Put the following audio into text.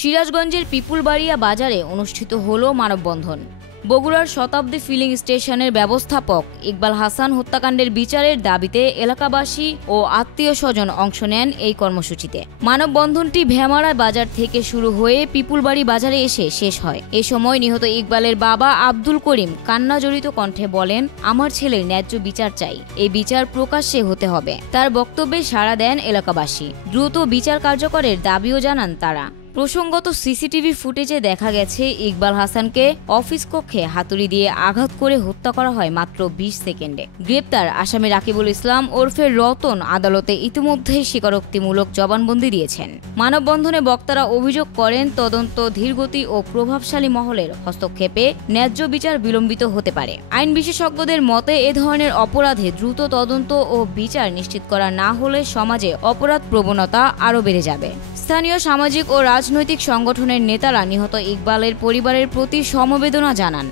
সিরাজগঞ্জের পিপুলবাড়িয়া বাজারে অনুষ্ঠিত হলো মানববন্ধন। বগুড়ার শতাব্দী ফিলিং স্টেশনের ব্যবস্থাপক ইকবাল হাসান হত্যাকাণ্ডের বিচারের দাবিতে এলাকাবাসী ও আত্মীয় স্বজন অংশ নেন এই কর্মসূচিতে। মানববন্ধনটি ভেমারা বাজার থেকে শুরু হয়ে পিপুলবাড়ি বাজারে এসে শেষ হয়। এ সময় নিহত ইকবালের বাবা আব্দুল করিম কান্নাজড়িত কণ্ঠে বলেন, আমার ছেলের ন্যায্য বিচার চাই, এই বিচার প্রকাশ্যে হতে হবে। তার বক্তব্যে সাড়া দেন এলাকাবাসী। দ্রুত বিচার কার্যকরের দাবিও জানান তারা। প্রসঙ্গত সিসিটিভি ফুটেজে দেখা গেছে ইকবাল হাসানকে অফিস কক্ষে হাতুড়ি দিয়ে আঘাত করে হত্যা করা হয় মাত্র ২০ সেকেন্ডে। গ্রেপ্তার আসামি রাকিবুল ইসলাম ওরফে রতন আদালতে ইতিমধ্যেই স্বীকারোক্তিমূলক জবানবন্দি দিয়েছেন। মানববন্ধনে বক্তারা অভিযোগ করেন, তদন্ত ধীরগতি ও প্রভাবশালী মহলের হস্তক্ষেপে ন্যায্য বিচার বিলম্বিত হতে পারে। আইন বিশেষজ্ঞদের মতে এ ধরনের অপরাধে দ্রুত তদন্ত ও বিচার নিশ্চিত করা না হলে সমাজে অপরাধ প্রবণতা আরও বেড়ে যাবে। স্থানীয় সামাজিক ও রাজনৈতিক সংগঠনের নেতারা নিহত ইকবালের পরিবারের প্রতি সমবেদনা জানান।